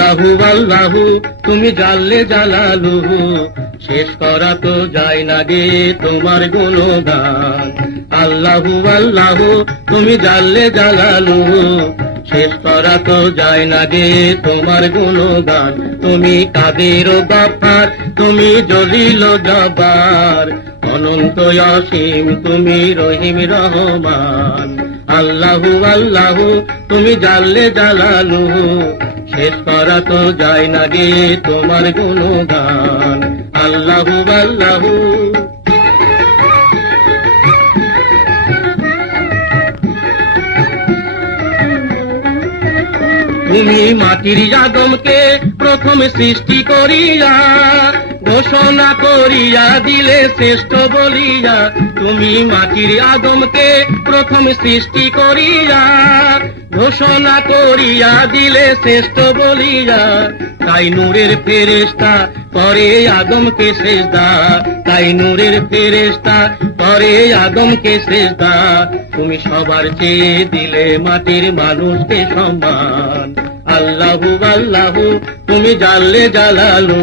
আল্লাহু আল্লাহু তুমি জানলে জালালুহু। শেষ করা তো যায় না গে তোমার গুণগান। আল্লাহু আল্লাহু তুমি জানলে জালালুহু। শেষ করা তো যায় না গে তোমার গুণগান। তুমি কাদের বাপার তুমি জলিল জবার অনন্ত অসীম, তুমি রহিম রহমান। আল্লাহু আল্লাহু তুমি জানলে জালালু শেষ করা তো যায় না গে তোমার গুণগান। আল্লাহু আল্লাহু। তুমি মাটির আদমকে প্রথম সৃষ্টি করিয়া ঘোষণা করিয়া দিলে শ্রেষ্ঠ বলিয়া, তুমি মাটির আদমকে প্রথম সৃষ্টি করিয়া। ঘোষণা করিয়া দিলে শ্রেষ্ঠ বলিয়া, তাই নূরের ফেরেস্তা পরে আদমকে শেষদা তাই নূরের ফেরেস্তা পরে আদমকে শেষদা তুমি সবার চেয়ে দিলে মাটির মানুষকে সম্মান। আল্লাহু আল্লাহু, তুমি জানলে জালালু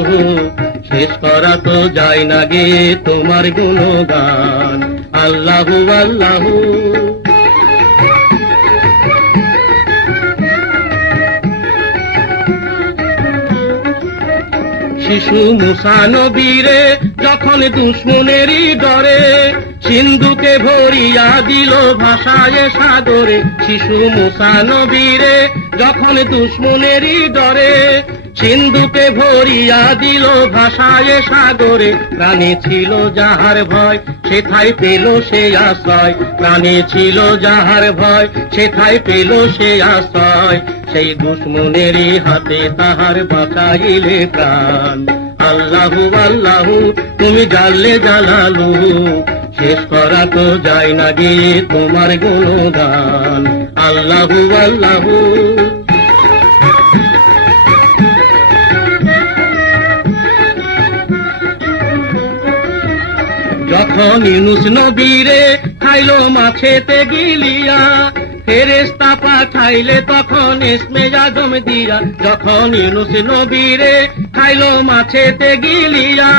শেষ করা তো যায় না গে তোমার গুণগান। আল্লাহু আল্লাহু। শিশু মুসা নবীরে, যখন দুশ্মনেরই ডরে, সিন্ধুকে ভরিয়া দিল ভাষায় সাদরে। শিশু মুসা নবীরে, যখন দুশ্মনেরই ডরে সিন্ধুকে ভরিয়া দিল ভাষায় সাগরে। প্রাণে ছিল যাহার ভয়, সেথায় পেল সে আশ্রয়। প্রাণে ছিল যাহার ভয়, সেথায় পেল সে আশ্রয়। সেই দুশ্মনেরই হাতে তাহার বাঁচাইলে প্রাণ। আল্লাহু আল্লাহু, তুমি জানলে জালালু শেষ করা তো যায় না গে তোমার গুণগান। আল্লাহু আল্লাহু। যখন ইউনুস নবীরে খাইলো মাছেতে গিলিয়া। ফেরেস্তা পাঠাইলে তখন ইসমে আজম দিয়া। যখন ইউনুস নবীরে খাইলো মাছেতে গিলিয়া।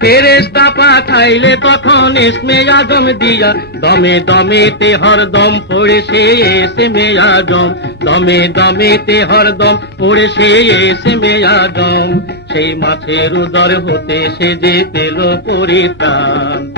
ফেরেস্তা পাঠাইলে তখন ইসমে আজম দিয়া। দমে দমেতে হরদম পড়ে সে এসে মেয়াজম দমে দমেতে হরদম পড়ে সে এসে মেয়াজম সেই মাছের উদর হতে সে যে পেল পরিত্রাণ।